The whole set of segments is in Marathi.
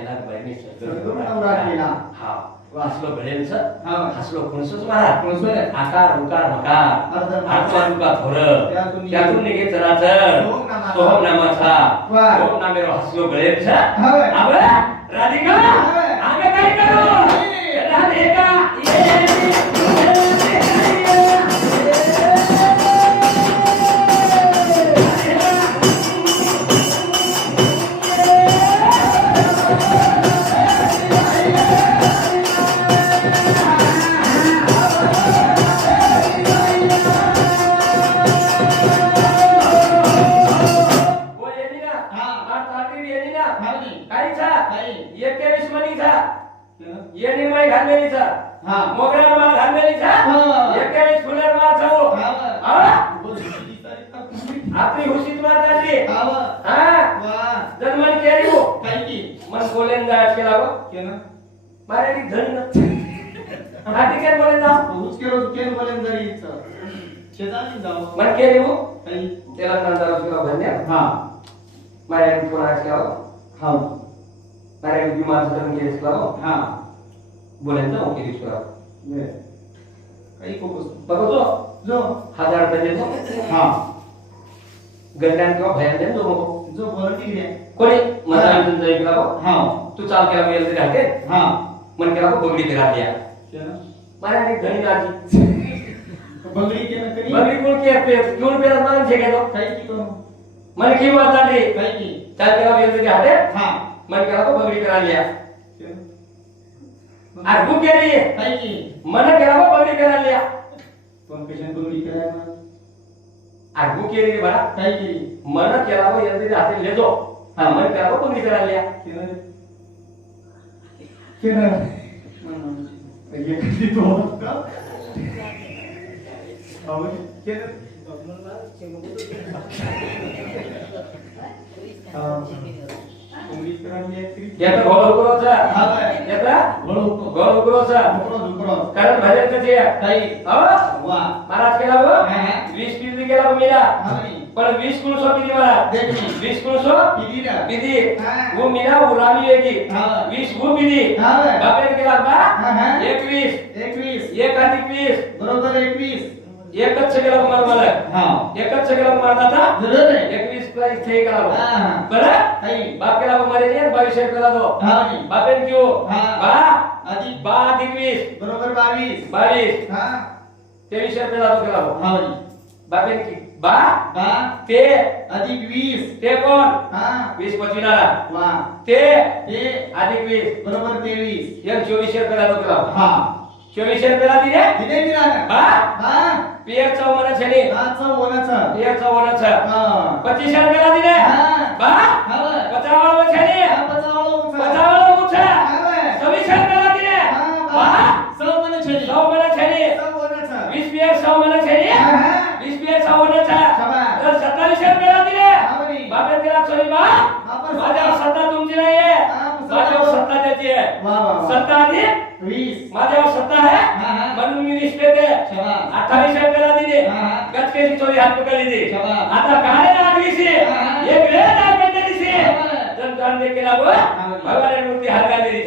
केला बाईने. हा. हसलो हा. हसलो खुणसं आहे. आकार उकार मकार. आत्मा रुका थोर त्यातून निघे- चराचर सोहम नामाचा. सोहम नामेरो हसलो होय. अब राधिका. आगे काय करू हा वा. जन्मन केली हो काही की? मन जायच केला हो केलं? मारे धन हा ठीक आहे बोले जा रोज केलं बोलेन जरी इथं. शेजारी जाऊ. मन केली हो काही? त्याला नंतर किंवा भन्या हा. मारे फोन असल्या हो. मारे विमान धरून केली असला हो हा. बोलेन जा केली सुरा बरं. काही फोकस. बघतो जो. हजार रुपये देतो हा. गंड्यान किंवा भयान देतो नको जो बरं ठीक आहे. कोणी मला आणून जाईल केला हो. तू चाल केला वेळ तरी राहते हा. मन केला बगडी करा द्या केलं? मारे ती धनी नाची बगडी केलं तरी? बगडी कोण के पे क्यों पेला मान छे के तो काही की करू? मन की बात आली काही की? चाल केला वेळ तरी राहते हा. मन केला हो बगडी करा लिया? आज भूक केली काही की? मन केला बगडी करा लिया पण कशाने बगडी करायला भूक केली बरा काही केली? मन केला हो वेळ तरी राहते ले जो हा मन केला हो बगडी करा लिया. हे कधी तो होता? अहो? हा. कारण भजन कसे काही? हो. महाराज केला हो. वीस किलो केला हो नाही. पण वीस कुळसो किती मला. वीस किती ना? किती हा. वो मीरा वो रामी वेगी हा. वीस वो किती. बापेन केला बा. एकवीस एकवीस एक अधिक वीस बरोबर एकवीस एकच केला मार मला. हा. एकच था बरोबर आहे. एकवीस प्लस इथे हा, हा. बरं? काही बाप केला मारे ने बावीस हा. नाही. बापेन क्यों हा. बा. अधिक बा अधिक वीस बरोबर बावीस. बावीस. हा. तेवीस केला हा नाही. बापेन की. बा. बा. ते. अधिक वीस. ते कोण? हा. वीस पचविणारा ते. ते. अधिक वीस. बरोबर तेवीस. एक चोवीस रुपयाला केला हा. चोवीस रुपयाला दिले दिले राहणार बा. हा पियर चौमना छेली पाच ओनाचं पियर चौमनाच हा. पच्चीस रुपयाला दिले हा. बा? हा बाय. पचावन्न छेली हा, उठ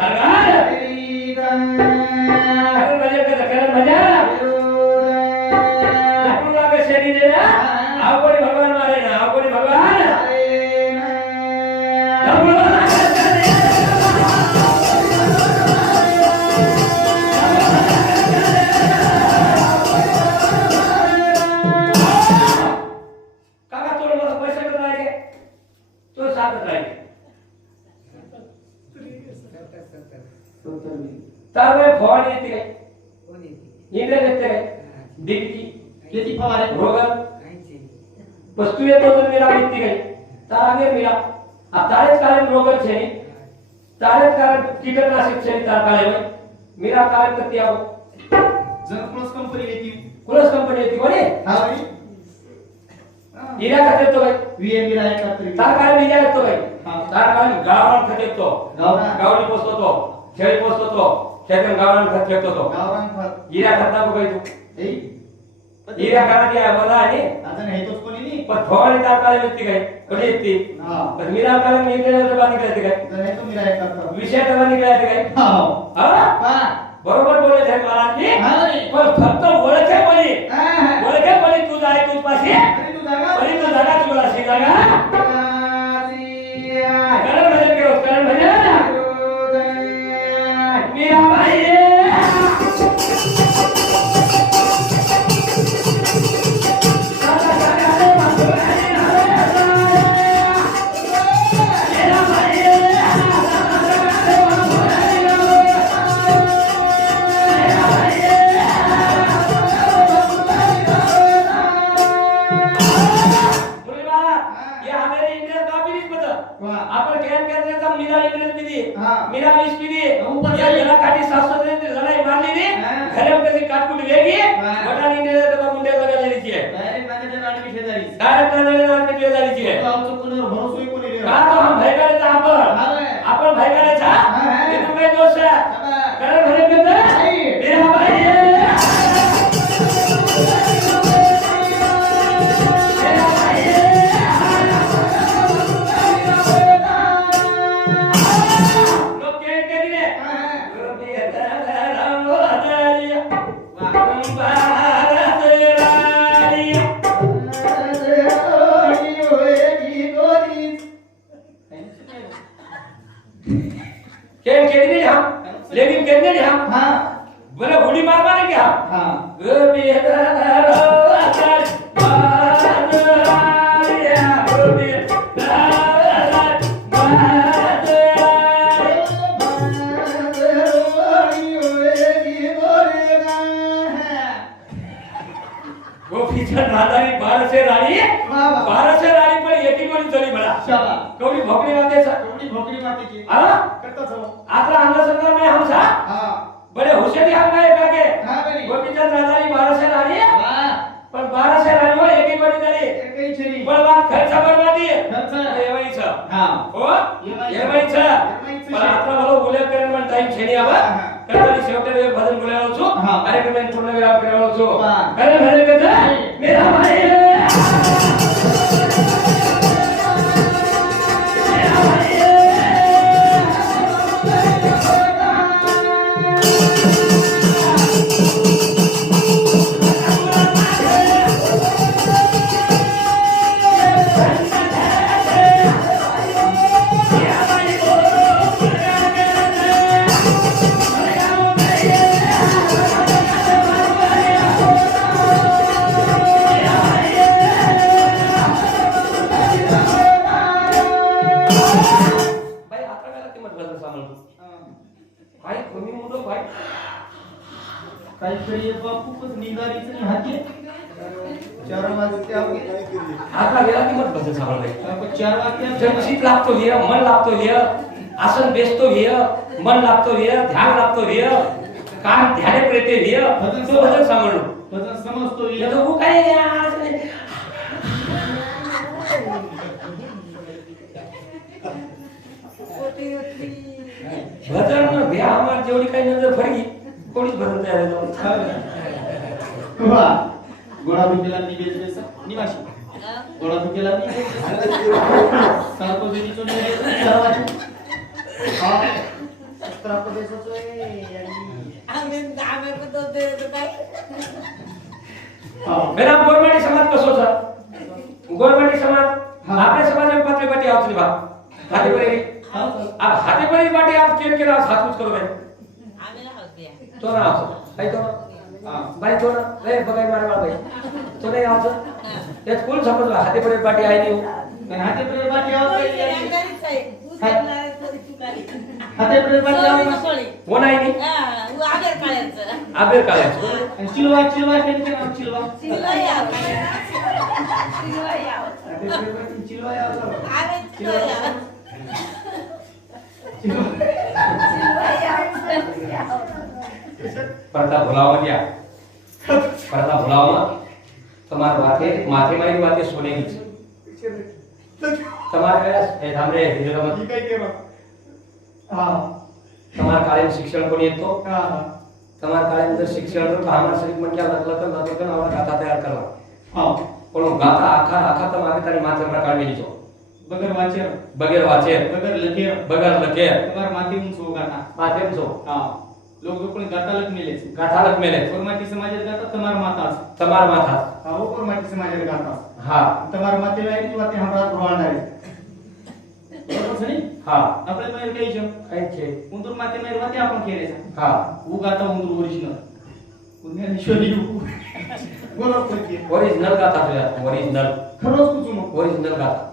carga त्यामुळे फवारणी येते काय इंग्रज येते काय डिग्री किती फवारे रोगन वस्तू येतो तर मेरा व्यक्ती काही तारागे मेरा આ તારે જ કારણ રોગન છે નહીં તારે જ કારણ કીટકનાશક છે નહીં તાર કાલે ભાઈ મીરા કારણ કરતી આવો जर प्लस कंपनी येते कुलस कंपनी येते कोणी हा भाई हिरा खाते तो भाई व्हीएम राय कात्री तार काळे बिजा येतो भाई हा. तार काळे गावरान खाते तो गावरान. गावडी पोसतो तो शेळी पोसतो तो. शेतन गावरान खात खेळतो तो. गावरान खाता. बघ तू. ए हिऱ्या काळात या मला आणि? आता नाही तोच कोणी नाही? पण भवानी तार काळे व्यक्ती काय? कोणी येते हा. पण मीरा मी डबा निघायचे काय? नाही तो मी करतो. विषय डबा निघायचे काय? हो. हा? हा. बरोबर बोलत आहे. पण फक्त ओळखे बोली हा, हा. ओळखे बोली तू जाय तू पाशी तू जागा. तू जागा आपण कॅन कॅनचा मीरा इंडियन पिदी. मीरा मिस पिदी ऊपर या से- जलाखाटी सासवते लढाई मारली नी हा. घरे कशी काटकुट वेगी. वटान इंडियन डबा मुंडे लगा लेलीची आहे. डायरेक्ट माझ्या नाटकी शेजारी. डायरेक्ट आमचं कोणावर भरोसाही कोणी नाही का तो हम भाई करायचा आपण. आपण करायचा हा, दोष आहे? शाबास. कारण भरे हा. चली पण बात खर्च बरबादी येवायचं हो येवायचं पण आता मला उल्लेख करेन पण टाइम छेनी आवा हा. कदाचित शेवटे वेळ भजन बोलायला छो हा. कार्यक्रम पूर्ण विराम करायला छो वा. करे भजन करता मेरा भाई काय भजन सांभाळतो भाई कमी मुलं भाई काहीतरी बापूच निघालीच नाही हाती. चार गेला की चार लागतो हे मन लागतो हे. आसन बेसतो हे मन लागतो हे ध्यान लागतो हे. कान ध्याने प्रेते हे. भजन तो भजन सांभाळलो भजन समजतो वो काय भजन घ्या आम्हाला जेवढी काही नजर फरगी कोणीच भजन तयार वा गोळा दुखेला निघेल निवाशी. गोळा हा. मेरा गोरमाटी समाज कसो छ गोरमाटी समाज हाँ. आपल्या समाजात पातळी पाटी आवत बा। हाती परी आप हाती परी पाटी आप केम केला हात उच करो बाई तो ना आवतो बाई तो ना. बाई तो ना. रे बघाय मारे बाई तो नाही आवतो यात कोण समजलं? हाती परी पाटी आहे नाही हाते प्रेम बाटी आवत हाते प्रेम बाटी आवत कोण आहे नी? आबेर काळ्याचं. चिलवा चिलवा त्यांचे नाव चिलवा हाते प्रेम बाटी चिलवा यावं પડદા ભૂલાવા ગયા પડદા ભૂલાવામાં તમારા માથે માથે મારી વાતે સોનેની છે તમારે એ હા તમારા કાળે શિક્ષણ કોની તો હા તમારા કાળે અંદર શિક્ષણ તો તમારા શરીરમાં ક્યાં લખલક લખલક આવડા ગાતા તૈયાર કરવા પણ હું ગાતા આખા આખા તમારે તારી માથે પ્રકાર મેલી જાઓ बगर वाचेर. बगर वाचेर. बगर लखेर. बगर लखेर. बगर मातीहून सोगाना मातेम सो हा. लोक कोणी गातालक गाता गातालक मेले. कोरमाटी समाजात गाता तमार माथा तमार मातास हा हो कोरमाटी समाजात गातास हा. तमार मातेला एक वाते हमरा रोवांडा आहे हा. आपले मेर काही जो काही छे उंदूर माते मेर वाते आपण केलेचा. हा. ऊ गाता उंदूर ओरिजिनल कुण्या निशोली बोलो कोणी ओरिजिनल गाता ओरिजिनल खरोच कुचू ओरिजिनल गाता.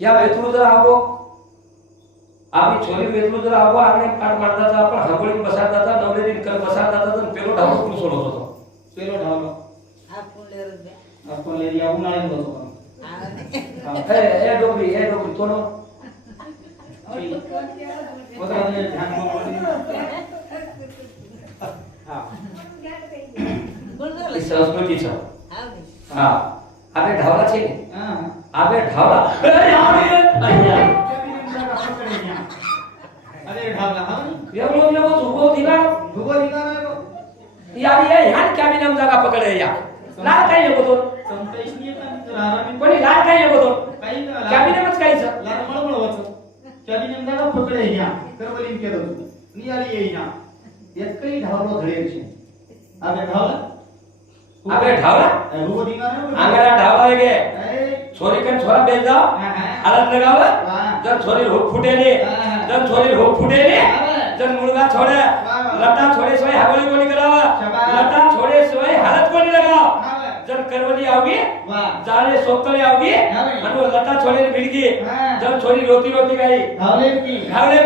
ત્યાં વેતરું જરા આવો. આપણી છોરી વેતરું જરા આવો. આપણે પાઠ મારતા હતા પણ હગોળી બસાડતા હતા નવલેરી કર બસાડતા હતા પેલો ઢાબો કું સોલો હતો? પેલો ઢાબો. આપકો લેર આપકો લેરી? આવું નાઈ પોતાને સંસ્કૃતિ છે. હા આપણે ઢાવલા છે अबे ढाबा अरे ढावला हम एवलो एवलो झुको दिला। झुको दिला ना यार ये ह्यान कॅबिनम जागा पकडे या लाल काय येतो तो? संतोष नाही पण रारामी ना लाल काय येतो तो काही कॅबिनमच काहीच लाल मळमळ वाच कॅबिनम जागा पकडे या करवलीन केलो नी आली येईना एकही ढावलो धडेरशी अबे ढावला अबे ढावला झुको दिला आगे ढाबा है क्या छोरी कन छोरा बेजा। हालत लगाव जर छोरी हो फुटेले जर छोरी हो फुटेले। जर मुर्गा छोडे। लता छोडे सोय हागोली कोणी कराव? लता छोडे सोए हालत कोणी लगाव? जर करवली आवगी। जाळे सोतले आवगी। आणि लता छोडे भिडगी। जर छोरी रोती रोती गाई। घावले की. घावले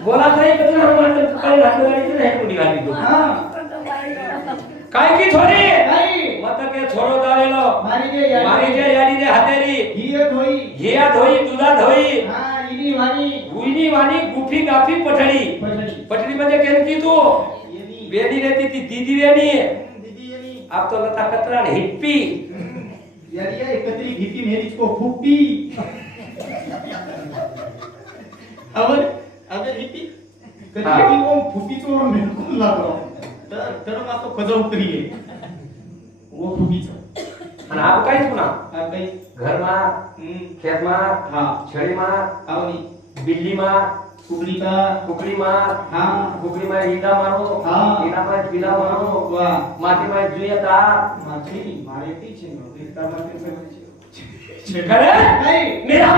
झाली बोलाचा एक कजन हा माते काही रात गाडी नाही कोणी गाडी तो काय की छोरी मत के छोरो दालेलो मारी जे याडी दे हातेरी हिया धोई दुधा धोई गुईनी वाणी गुफी गाफी पठडी पठडी मध्ये केन की तू वेडी रहती ती दीदी वेणी आप तो लता कतरा हिप्पी एकत्री भीती मेरीच को फुप्पी अवर अगर भीती कधी हा. कधी ओम फुप्पीचो ओम बिलकुल लागलो तर तर मातो खजर उतरी आहे वो फुप्पीचं आणि आप काहीच पुन्हा हा काही घर मार हम्म, खेत मार हा छेडी मार आवनी बिल्ली मार कुबली का कुकडी मार हा कुकडी मार ईटा मारो हा. ईटा मार पिला मारो वा माती मार जुयता मात्री मारे ती છે નો રીતા માતે છે खरे नाही मेरा भाई